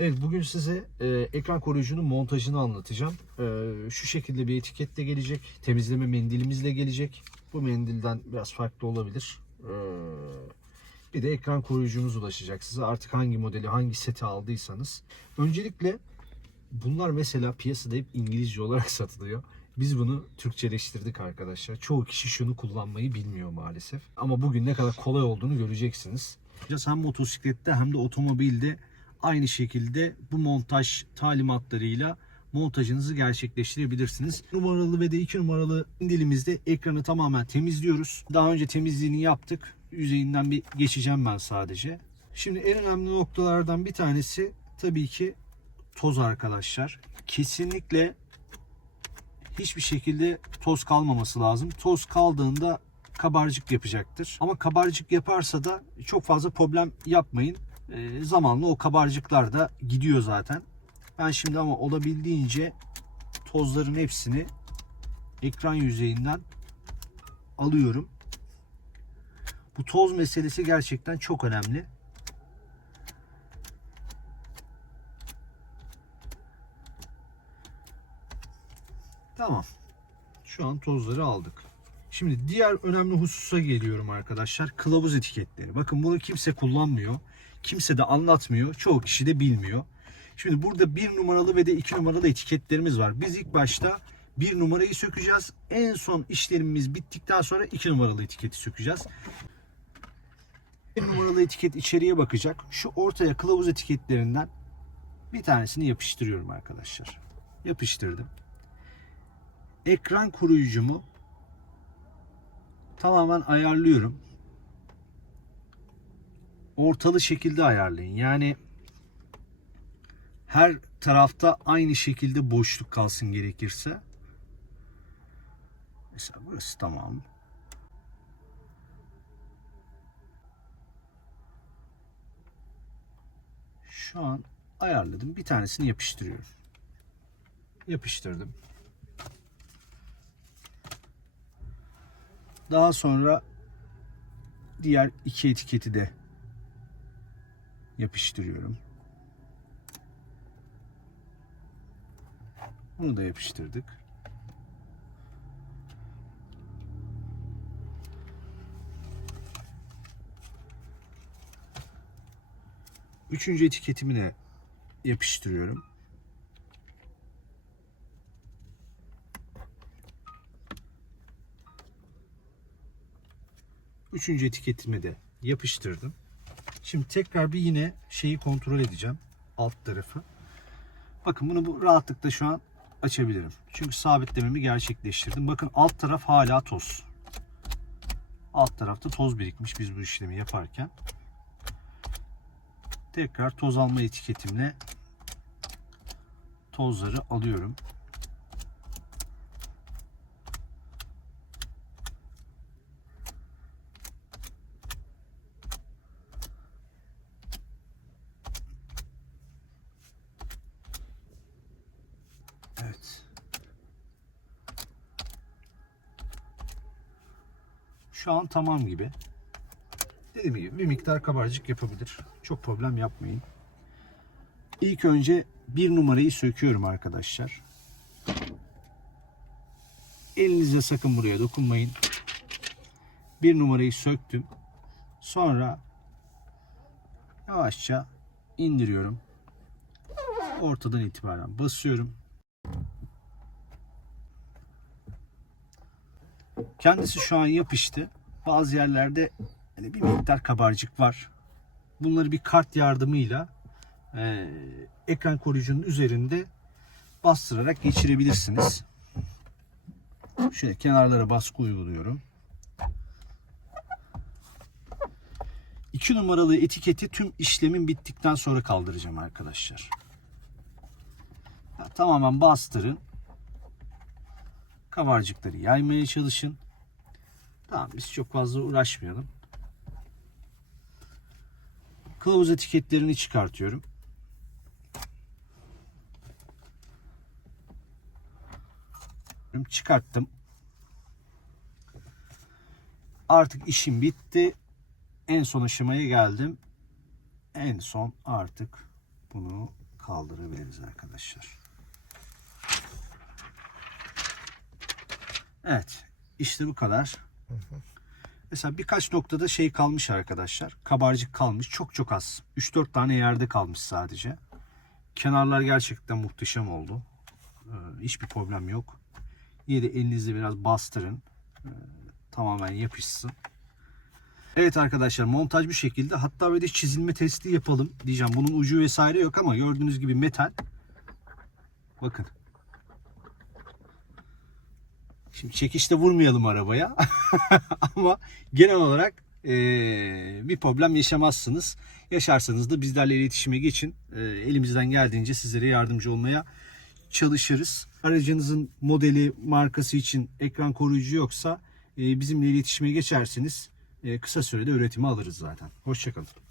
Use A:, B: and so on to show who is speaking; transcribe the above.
A: Evet bugün size e, ekran koruyucunun montajını anlatacağım. E, şu şekilde bir etiketle gelecek. Temizleme mendilimizle gelecek. Bu mendilden biraz farklı olabilir. E, bir de ekran koruyucumuz ulaşacak size. Artık hangi modeli, hangi seti aldıysanız. Öncelikle bunlar mesela piyasada hep İngilizce olarak satılıyor. Biz bunu Türkçeleştirdik arkadaşlar. Çoğu kişi şunu kullanmayı bilmiyor maalesef. Ama bugün ne kadar kolay olduğunu göreceksiniz. Hem motosiklette hem de otomobilde aynı şekilde bu montaj talimatlarıyla montajınızı gerçekleştirebilirsiniz. Numaralı ve de 2 numaralı dilimizde ekranı tamamen temizliyoruz. Daha önce temizliğini yaptık. Yüzeyinden bir geçeceğim ben sadece. Şimdi en önemli noktalardan bir tanesi tabii ki toz arkadaşlar. Kesinlikle hiçbir şekilde toz kalmaması lazım. Toz kaldığında kabarcık yapacaktır. Ama kabarcık yaparsa da çok fazla problem yapmayın. E, zamanla o kabarcıklar da gidiyor zaten. Ben şimdi ama olabildiğince tozların hepsini ekran yüzeyinden alıyorum. Bu toz meselesi gerçekten çok önemli. Tamam. Şu an tozları aldık. Şimdi diğer önemli hususa geliyorum arkadaşlar. Kılavuz etiketleri. Bakın bunu kimse kullanmıyor. Kimse de anlatmıyor. Çoğu kişi de bilmiyor. Şimdi burada bir numaralı ve de iki numaralı etiketlerimiz var. Biz ilk başta bir numarayı sökeceğiz. En son işlemimiz bittikten sonra iki numaralı etiketi sökeceğiz. Bir numaralı etiket içeriye bakacak. Şu ortaya kılavuz etiketlerinden bir tanesini yapıştırıyorum arkadaşlar. Yapıştırdım. Ekran koruyucumu tamamen ayarlıyorum. Ortalı şekilde ayarlayın. Yani her tarafta aynı şekilde boşluk kalsın gerekirse. Mesela burası tamam. Şu an ayarladım. Bir tanesini yapıştırıyorum. Yapıştırdım. Daha sonra diğer iki etiketi de yapıştırıyorum. Bunu da yapıştırdık. Üçüncü etiketimi de yapıştırıyorum. Üçüncü etiketimi de yapıştırdım. Şimdi tekrar bir yine şeyi kontrol edeceğim. Alt tarafı. Bakın bunu bu rahatlıkla şu an açabilirim. Çünkü sabitlememi gerçekleştirdim. Bakın alt taraf hala toz. Alt tarafta toz birikmiş biz bu işlemi yaparken. Tekrar toz alma etiketimle tozları alıyorum. Evet. Şu an tamam gibi. Dediğim gibi bir miktar kabarcık yapabilir. Çok problem yapmayın. İlk önce bir numarayı söküyorum arkadaşlar. Elinizle sakın buraya dokunmayın. Bir numarayı söktüm. Sonra yavaşça indiriyorum. Ortadan itibaren basıyorum. Kendisi şu an yapıştı. Bazı yerlerde hani bir miktar kabarcık var. Bunları bir kart yardımıyla e, ekran koruyucunun üzerinde bastırarak geçirebilirsiniz. Şöyle kenarlara baskı uyguluyorum. 2 numaralı etiketi tüm işlemin bittikten sonra kaldıracağım arkadaşlar. Ya, tamamen bastırın. Kabarcıkları yaymaya çalışın. Tamam biz çok fazla uğraşmayalım. Kılavuz etiketlerini çıkartıyorum. Çıkarttım. Artık işim bitti. En son aşamaya geldim. En son artık bunu kaldırabiliriz arkadaşlar. Evet. işte bu kadar. Mesela birkaç noktada şey kalmış arkadaşlar. Kabarcık kalmış. Çok çok az. 3-4 tane yerde kalmış sadece. Kenarlar gerçekten muhteşem oldu. Ee, hiçbir problem yok. Yine de elinizle biraz bastırın. Ee, tamamen yapışsın. Evet arkadaşlar montaj bu şekilde. Hatta böyle çizilme testi yapalım diyeceğim. Bunun ucu vesaire yok ama gördüğünüz gibi metal. Bakın. Şimdi çekişte vurmayalım arabaya. ama genel olarak eee, bir problem yaşamazsınız. Yaşarsanız da bizlerle iletişime geçin. Eee, elimizden geldiğince sizlere yardımcı olmaya çalışırız. Aracınızın modeli, markası için ekran koruyucu yoksa e, bizimle iletişime geçerseniz e, kısa sürede üretimi alırız zaten. Hoşçakalın.